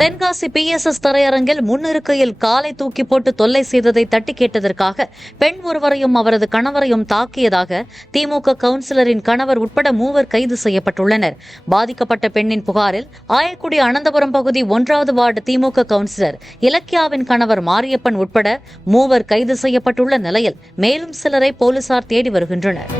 Tenkasi PSS திரையரங்கில் முன்னிருக்கையில் காலை தூக்கி போட்டு தொல்லை செய்ததை தட்டி கேட்டதற்காக பெண் ஒருவரையும் அவரது கணவரையும் தாக்கியதாக திமுக கவுன்சிலரின் கணவர் உட்பட 3 கைது செய்யப்பட்டுள்ளனர். பாதிக்கப்பட்ட பெண்ணின் புகாரில் ஆயக்குடி அனந்தபுரம் பகுதி 1வது வார்டு திமுக கவுன்சிலர் இலக்கியாவின் கணவர் மாரியப்பன் உட்பட 3 கைது செய்யப்பட்டுள்ள நிலையில் மேலும் சிலரை போலீசார் தேடி வருகின்றனர்.